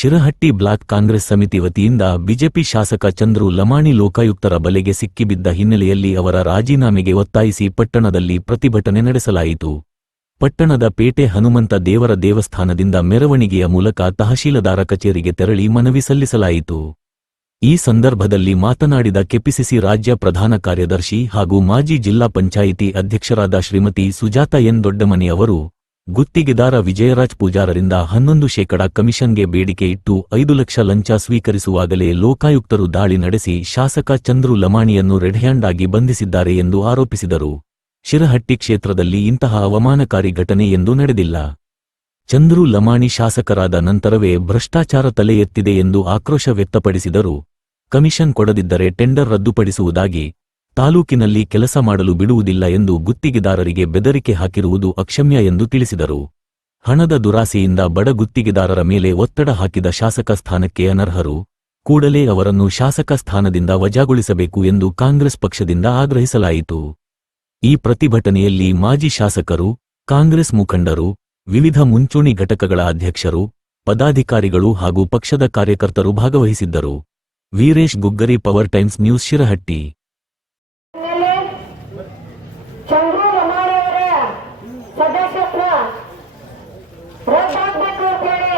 Shirahatti block Congress ಸಮಿತಿ ವತಿಯಿಂದ BJP ಶಾಸಕ ಚಂದ್ರು ಲಮಾಣಿ ಲೋಕಾಯುಕ್ತರ ಬಲೆಗೆ ಸಿಕ್ಕಿಬಿದ್ದ ಹಿನ್ನೆಲೆಯಲ್ಲಿ ಅವರ ರಾಜೀನಾಮೆಗೆ ಒತ್ತಾಯಿಸಿ ಪಟ್ಟಣದಲ್ಲಿ ಪ್ರತಿಭಟನೆ ನಡೆಸಲಾಯಿತು. ಪಟ್ಟಣದ ಪೇಟೆ ಹನುಮಂತ ದೇವರ ದೇವಸ್ಥಾನದಿಂದ ಮೆರವಣಿಗೆಯ ಮೂಲಕ ತಹಶೀಲದಾರ ಕಚೇರಿಗೆ ತೆರಳಿ ಮನವಿ ಸಲ್ಲಿಸಲಾಯಿತು. ಈ ಸಂದರ್ಭದಲ್ಲಿ ಮಾತನಾಡಿದ ಕೆಪಿಸಿಸಿ ರಾಜ್ಯ ಪ್ರಧಾನ ಕಾರ್ಯದರ್ಶಿ ಹಾಗೂ ಮಾಜಿ ಜಿಲ್ಲಾ ಪಂಚಾಯಿತಿ ಅಧ್ಯಕ್ಷರಾದ ಶ್ರೀಮತಿ ಸುಜಾತ ಎನ್ ದೊಡ್ಡಮನಿ ಅವರು, ಗುತ್ತಿಗೆದಾರ ವಿಜಯರಾಜ್ ಪೂಜಾರರಿಂದ 11% ಕಮಿಷನ್ಗೆ ಬೇಡಿಕೆ ಇಟ್ಟು 5 ಲಕ್ಷ ಲಂಚ ಸ್ವೀಕರಿಸುವಾಗಲೇ ಲೋಕಾಯುಕ್ತರು ದಾಳಿ ನಡೆಸಿ ಶಾಸಕ ಚಂದ್ರು ಲಮಾಣಿಯನ್ನು ರೆಡ್ ಹ್ಯಾಂಡ್ ಆಗಿ ಬಂಧಿಸಿದ್ದಾರೆ ಎಂದು ಆರೋಪಿಸಿದರು. ಶಿರಹಟ್ಟಿ ಕ್ಷೇತ್ರದಲ್ಲಿ ಇಂತಹ ಅವಮಾನಕಾರಿ ಘಟನೆ ಎಂದೂ ನಡೆದಿಲ್ಲ. ಚಂದ್ರು ಲಮಾಣಿ ಶಾಸಕರಾದ ನಂತರವೇ ಭ್ರಷ್ಟಾಚಾರ ತಲೆ ಎತ್ತಿದೆ ಎಂದು ಆಕ್ರೋಶ ವ್ಯಕ್ತಪಡಿಸಿದರು. ಕಮಿಷನ್ ಕೊಡದಿದ್ದರೆ ಟೆಂಡರ್ ರದ್ದುಪಡಿಸುವುದಾಗಿ, ತಾಲೂಕಿನಲ್ಲಿ ಕೆಲಸ ಮಾಡಲು ಬಿಡುವುದಿಲ್ಲ ಎಂದು ಗುತ್ತಿಗೆದಾರರಿಗೆ ಬೆದರಿಕೆ ಹಾಕಿರುವುದು ಅಕ್ಷಮ್ಯ ಎಂದು ತಿಳಿಸಿದರು. ಹಣದ ದುರಾಸೆಯಿಂದ ಬಡ ಗುತ್ತಿಗೆದಾರರ ಮೇಲೆ ಒತ್ತಡ ಹಾಕಿದ ಶಾಸಕ ಸ್ಥಾನಕ್ಕೆ ಅನರ್ಹರು, ಕೂಡಲೇ ಅವರನ್ನು ಶಾಸಕ ಸ್ಥಾನದಿಂದ ವಜಾಗೊಳಿಸಬೇಕು ಎಂದು ಕಾಂಗ್ರೆಸ್ ಪಕ್ಷದಿಂದ ಆಗ್ರಹಿಸಲಾಯಿತು. ಈ ಪ್ರತಿಭಟನೆಯಲ್ಲಿ ಮಾಜಿ ಶಾಸಕರು, ಕಾಂಗ್ರೆಸ್ ಮುಖಂಡರು, ವಿವಿಧ ಮುಂಚೂಣಿ ಘಟಕಗಳ ಅಧ್ಯಕ್ಷರು, ಪದಾಧಿಕಾರಿಗಳು ಹಾಗೂ ಪಕ್ಷದ ಕಾರ್ಯಕರ್ತರು ಭಾಗವಹಿಸಿದ್ದರು. Veeresh Guggari, Power Times News, Shirahatti. Chandru ಲಮಾಣಿಯವರ ಸದಸ್ಯತ್ವ ರದ್ದಾಗಬೇಕು ಅಂತೇಳಿ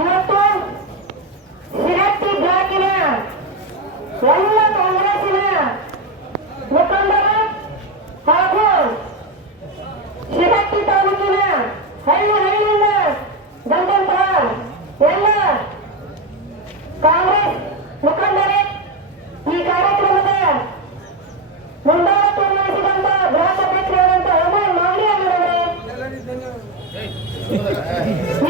ಇವತ್ತು ಶಿರಹಟ್ಟಿ ಬ್ಲಾಕಿನ ಎಲ್ಲ ಕಾಂಗ್ರೆಸ್ಸಿನ ಮುಖಂಡರು ಹಾಗೂ ಶಿರಹಟ್ಟಿ ತಾಲೂಕಿನ ಹಳ್ಳಿಯಿಂದ ಬಂದಂತಹ ಎಲ್ಲ ಕಾಂಗ್ರೆಸ್ ಮುಖಂಡರೇ ಈ ಕಾರ್ಯಕ್ರಮದ ಮುಂದಾಳತ್ವ ವಹಿಸಿದಂತ ಬ್ಲಾಕ್ ಅಧ್ಯಕ್ಷರಾದಂತ ಉಮರ್ ಮಾಗಡಿ ಅವರೇ,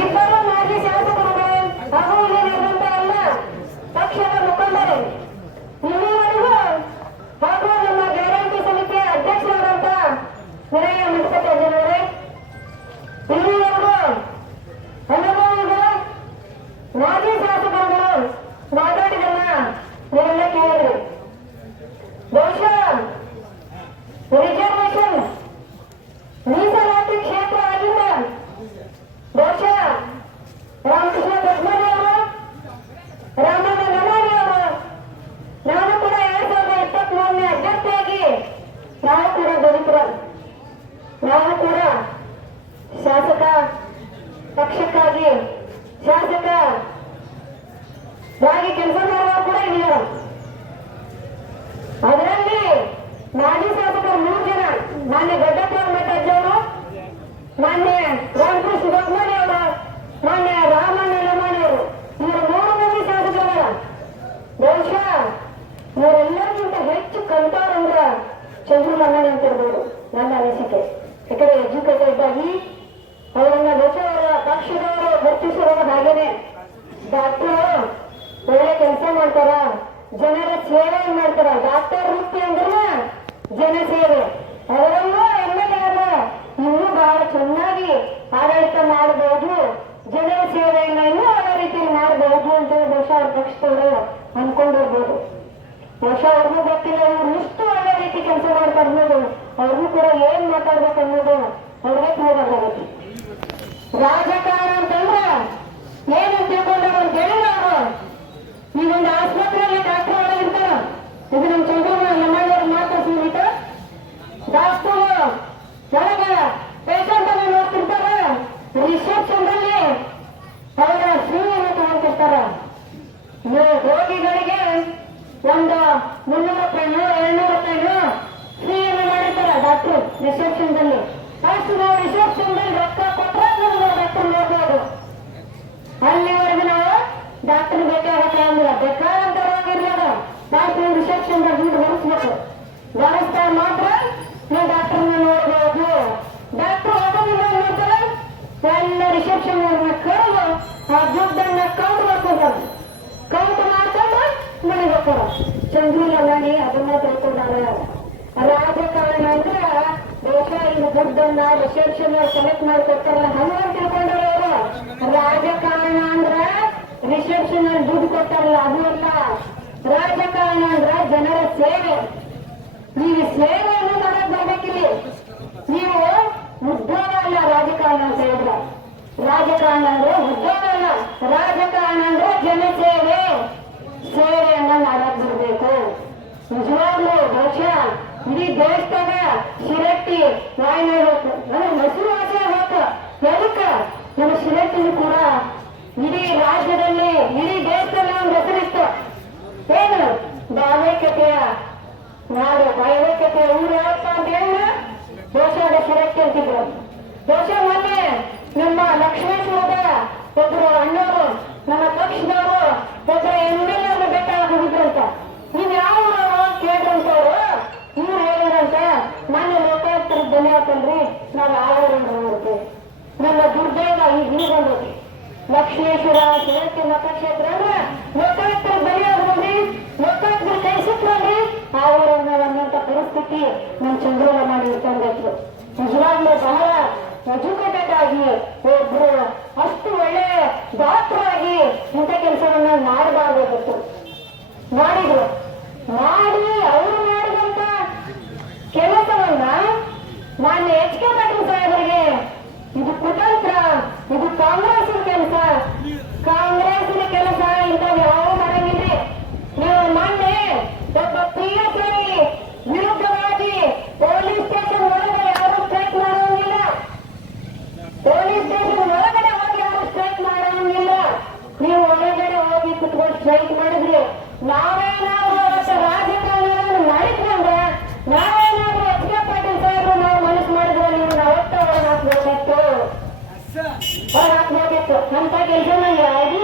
ಇಬ್ಬರು ಮಾಜಿ ಶಾಸಕರುಗಳೇ ಹಾಗೂ ಇಲ್ಲಿರುವಂತ ಎಲ್ಲ ಪಕ್ಷದ ಮುಖಂಡರೇ, ಇಲ್ಲಿವರೆಗೂ ಹಾಗೂ ನಮ್ಮ ಗ್ಯಾರಂಟಿ ಸಮಿತಿಯ ಅಧ್ಯಕ್ಷರಾದಂತ ವಿನಯ ಮುನ್ಸತ್ತಜ್ಜನವರೇ, ಇಲ್ಲಿವರೆಗೂ ಅನುಭವಿಗಳು ಮಾಜಿ ಶಾಸಕರುಗಳು ಮಾತಾಡಿದನ್ನ ನೀವೆಲ್ಲ ಕೇಳಿದ್ರಿ. ಬಹುಶಃ ರಿಸರ್ವೇಶನ್ ಮೀಸಲಾತಿ ಕ್ಷೇತ್ರ ಆಗಿದ್ದ ಬಹುಶಃ ರಾಮಕೃಷ್ಣ ದೊಡ್ಡಮನಿ ಅವರು, ರಾಮಣ್ಣ ಲಮಾಣಿ ಅವರು, ನಾನು ಕೂಡ 2023ನೇ ಅಭ್ಯರ್ಥಿಯಾಗಿ ನಾವು ಕೂಡ ದಲಿತರು, ನಾವು ಕೂಡ ಶಾಸಕ ಪಕ್ಷಕ್ಕಾಗಿ ಶಾಸಕರಾಗಿ ಕೆಲಸ ಮಾಡುವ ಕೂಡ ಇದ್ದಾರೆ. ಅದರಲ್ಲಿ ಮಾಜಿ ಶಾಸಕರು 3 ಜನ, ಮಾನ್ಯ ಗಡ್ಡಪ್ಪ ಮಠಜ್ಜವರು, ಮಾನ್ಯ ರಾಮಕೃಷ್ಣ ದೊಡ್ಡಮನಿ ಅವರು, ಮಾನ್ಯ ರಾಮಣ್ಣ ಲಮಾಣಿ ಅವರು, ಇವರು 3 ಮಂದಿ ಶಾಸಕರ. ಬಹುಶಃ ಇವರೆಲ್ಲರಿಗಿಂತ ಹೆಚ್ಚು ಕಂತಾರ ಅಂದ್ರ ಚಂದ್ರು ಲಮಾಣಿ ಅಂತ ಇರ್ಬೋದು ನನ್ನ ಅನಿಸಿಕೆ. ಯಾಕಂದ್ರೆ ಎಜುಕೇಟೆಡ್ ಆಗಿ ಅವರನ್ನ ಬಹುಶಃ ಅವರ ಪಕ್ಷದವರು ಗುರುತಿಸಿರೋದು ಹಾಗೇನೆ. ಡಾಕ್ಟರ್ ಒಳ್ಳೆ ಕೆಲಸ ಮಾಡ್ತಾರ, ಜನರ ಸೇವೆ ಮಾಡ್ತಾರ. ಡಾಕ್ಟರ್ ವೃತ್ತಿ ಅಂದ್ರೆ ಜನಸೇವೆ. ಅವರನ್ನು ಎಮ್ಮೆಲ್ಲೆ ಇನ್ನೂ ಬಹಳ ಚೆನ್ನಾಗಿ ಆಡಳಿತ ಮಾಡಬಹುದು, ಜನರ ಸೇವೆಯನ್ನ ಇನ್ನೂ ಒಳ್ಳೆ ರೀತಿಯಲ್ಲಿ ಮಾಡಬಹುದು ಅಂತ ಬಹುಶಃ ಅವ್ರ ಪಕ್ಷದವರು ಅನ್ಕೊಂಡಿರ್ಬೋದು. ಬಹುಶಃ ಅವ್ರಿಗೂ ಗೊತ್ತಿಲ್ಲ ಇವ್ರು ಇಷ್ಟು ಒಳ್ಳೆ ರೀತಿ ಕೆಲಸ ಮಾಡ್ತಾರೆ ಅನ್ನೋದು. ಅವ್ರಿಗೂ ಕೂಡ ಏನ್ ಮಾತಾಡ್ಬೇಕು ಅನ್ನೋದು ಅವ್ರಿಗೆ ತಿಳಿದಾಗುತ್ತೆ. ರಾಜಕಾರಣ ಅಂತಂದ್ರೆ ಏನು ತಿಳ್ಕೊಂಡವ್ರು ಅಂತ ಹೇಳಿದ್ರೆ ಅವರು ಈ ಒಂದು ಆಸ್ಪತ್ರೆಯಲ್ಲಿ ಡಾಕ್ಟರ್ ಒಳಗಿರ್ತಾರ. ಇದು ನಮ್ಮ ಚಂದ್ರು ಲಮಾಣಿಯವ್ರ ಮಾತು ಸೀಮಿತ. ಡಾಕ್ಟರ್ ಒಳಗ ಪೇಷಂಟ್ ಅನ್ನು ನೋಡ್ತಿರ್ತಾರ, ರಿಸೆಪ್ಷನ್ ಅಲ್ಲಿ ಅವರ ಫ್ರೀಯನ್ನು ತಗೊಂತಿರ್ತಾರ. ರೋಗಿಗಳಿಗೆ ಒಂದು 300 ರೂಪಾಯಿನೋ 200 ರೂಪಾಯಿನೋ ಫ್ರೀಯನ್ನು ಮಾಡಿರ್ತಾರ ಡಾಕ್ಟರ್ ರಿಸೆಪ್ಷನ್ ದಲ್ಲಿ. ಅಷ್ಟು ನಾವು ರಿಸೆಪ್ಷನ್ ದಲ್ಲಿ ರೊಕ್ಕ ಕೊಟ್ಟರೆ ನಾವು ಡಾಕ್ಟರ್ ನೋಡ್ಬೋದು. ಅಲ್ಲಿವರೆಗೂ ನಾವು ಡಾಕ್ಟರ್ ಬೇಕಾಗಲ್ಲ. ಬೇಕಾದಂತ ರೋಗ ಇರ್ಲಿಲ್ಲ, ಡಾಕ್ಟರ್ ರಿಸೆಪ್ಷನ್ ದುಡ್ಡು ಬರೆಸ್ಬೇಕು. ಬರೆಸ್ತಾ ಮಾತ್ರ ನೀವು ಡಾಕ್ಟರ್ನ ನೋಡ್ಬೋದು. ಡಾಕ್ಟರ್ ಹೋಗೋದಿಲ್ಲ ನೋಡ್ತಾರೆ, ಎಲ್ಲ ರಿಸೆಪ್ಷನ್ ಕರೆದು ಆ ದುಡ್ಡನ್ನ ಕೌಂಟ್ ಮಾಡ್ಕೊಂತಾರೆ. ಕೌಂಟ್ ಮಾಡ್ಕೊಂಡು ಮನೆಗೆ ಹೋಗ್ತಾರ. ಚಂದ್ರು ಲಮಾಣಿ ಅದನ್ನ ತಿಳ್ಕೊಂಡಾರ. ರಾಜಕಾರಣ ಅಂದ್ರೆ ಬಹುಶಃ ಈಗ ದುಡ್ಡನ್ನ ರಿಸೆಪ್ಷನ್ ಕಲೆಕ್ಟ್ ಮಾಡ್ಕೊಡ್ತಾರಲ್ಲ ಹಂಗ ತಿಳ್ಕೊಂಡಾರ ಅವರು. ರಾಜಕಾರಣ ಅಂದ್ರ ರಿಸೆಪ್ಷನ್ ಅಲ್ಲಿ ದುಡ್ಡು ಕೊಟ್ಟಾರಲ್ಲ ಅದು ಅಲ್ಲ. ರಾಜಕಾರಣ ಅಂದ್ರ ಜನರ ಸೇವೆ. ನೀವು ಸೇವೆಯನ್ನು ಮಾಡಕ್ ಬರ್ಬೇಕಿಲ್ಲಿ. ನೀವು ಉದ್ಯೋಗ ಅಲ್ಲ ರಾಜಕಾರಣ ಅಂತ ಹೇಳಿದ್ರೆ. ರಾಜಕಾರಣ ಅಂದ್ರೆ ಉದ್ಯೋಗ ಅಲ್ಲ. ರಾಜಕಾರಣ ವಾಯನ ಹೋಗ್ತು ನನಗೆ ಹಸಿರು ಆಸೆ ಹೋಗ್ತು ಎದಕ್ಕ ನಮ್ಮ ಶಿಲೆಟ್ಟಿನ ಕೂಡ ಇಡೀ ರಾಜ್ಯದಲ್ಲಿ ಇಡೀ ದೇಶದಲ್ಲಿ ಒಂದು ಹೆಸರಿತ್ತು ಏನು ಭಾವೈಕ್ಯತೆಯ ನಾಡು ಭಾವೈಕ್ಯತೆಯ ಊರು ಯಾವಪ್ಪ ಅಂತ ಹೇಳಿ ದೋಷದ ಶಿರಕ್ಕೆ ಅಂತಿದ್ರು ದೋಷ ಮೊನ್ನೆ ನಮ್ಮ ಲಕ್ಷ್ಮೇಶ್ವರದ ಒಬ್ಬರು ಅಣ್ಣವರು ನಮ್ಮ ಪಕ್ಷದವರು ಒಬ್ಬರು MLA ಬೆಟ್ಟ ಹೋಗಿದ್ರಂತ ನೀವ್ ಯಾವ ಕೇಳ್ರಂತವ್ರು ಇವ್ರು ಹೇಳಿದ್ರಂತ ಮೊನ್ನೆ ಲೋಕಾಯುಕ್ತರ ಬೆಲೆ ಹಾಕಲ್ರಿ ನಾವು ಆಗೋದು ನನ್ನ ದುರ್ದೈವ ಈಗ ಬಂದೈತಿ ಲಕ್ಷ್ಮೇಶ್ವರ ಶಿರಕ್ಕೆ ಮತಕ್ಷೇತ್ರ ಅಂದ್ರೆ ಲೋಕಾಯುಕ್ತರ ಬೆಲೆ ಆಗೋದ್ರಿ ಲೋಕಾಯುಕ್ತರ ಕೈ ಸಿಕ್ಕ್ರಿ ಆವರಣ ಅನ್ನೋಂಥ ಪರಿಸ್ಥಿತಿ ನಮ್ಮ ಚಂದ್ರಲ್ಲ ಮಾಡಿ ತಂದಿದ್ರು ನಿಜವಾಗ್ಲೂ ಬಹಳ ಎಜುಕೇಟೆಡ್ ಆಗಿ ಒಬ್ರು ಅಷ್ಟು ಒಳ್ಳೆ ಡಾಕ್ಟರ್ ಆಗಿ ಇಂಥ ಕೆಲಸವನ್ನ ಮಾಡಬಾರ್ದಾಗಿತ್ತು ಮಾಡಿದ್ರು ಮಾಡಿ ಅವರು ಮಾಡಿದಂತ ಕೆಲಸವನ್ನ ಮಾನ್ಯ HK ಪಾಟೀಲ್ ಸಾಹೇಬರಿಗೆ ಇದು ಕುತಂತ್ರ ಇದು ಕಾಂಗ್ರೆಸ್ನ ಕೆಲಸ ಕಾಂಗ್ರೆಸ್ನ ಕೆಲಸ ಇಂಥವು ಯಾವ ಮಾಡಂಗಿಲ್ಲ ನೀವು ಮೊನ್ನೆ ಒಬ್ಬ PSI ವಿರುದ್ಧವಾಗಿ ಪೊಲೀಸ್ ಸ್ಟೇಷನ್ ಒಳಗಡೆ ಯಾರು ಸ್ಟ್ರೈಕ್ ಮಾಡುವಂಗಿಲ್ಲ ಪೊಲೀಸ್ ಸ್ಟೇಷನ್ ಒಳಗಡೆ ಹೋಗಿ ಯಾರು ಸ್ಟ್ರೈಕ್ ಮಾಡುವಂಗಿಲ್ಲ ನೀವು ಒಳಗಡೆ ಹೋಗಿ ಕುತ್ಕೊಂಡು ಸ್ಟ್ರೈಕ್ ಮಾಡಿದ್ರಿ ನಾವೇನಾದ್ರೂ ರಾಜಕಾರಣಿಗಳನ್ನು ಮಾಡಿದ್ರಂದ್ರೆ ನಾವೇನಾದ್ರೂ HK ಪಾಟೀಲ್ ಸಾಹೇಬರು ನಾವು ಮನಸ್ಸು ಮಾಡಿದ್ರೆ ನೀವು ಅವತ್ತ ಹೊರಗೆ ಹಾಕ್ಬೇಕಿತ್ತು ಅಂತ ಕೆಲಸ ಯಾವುದೂ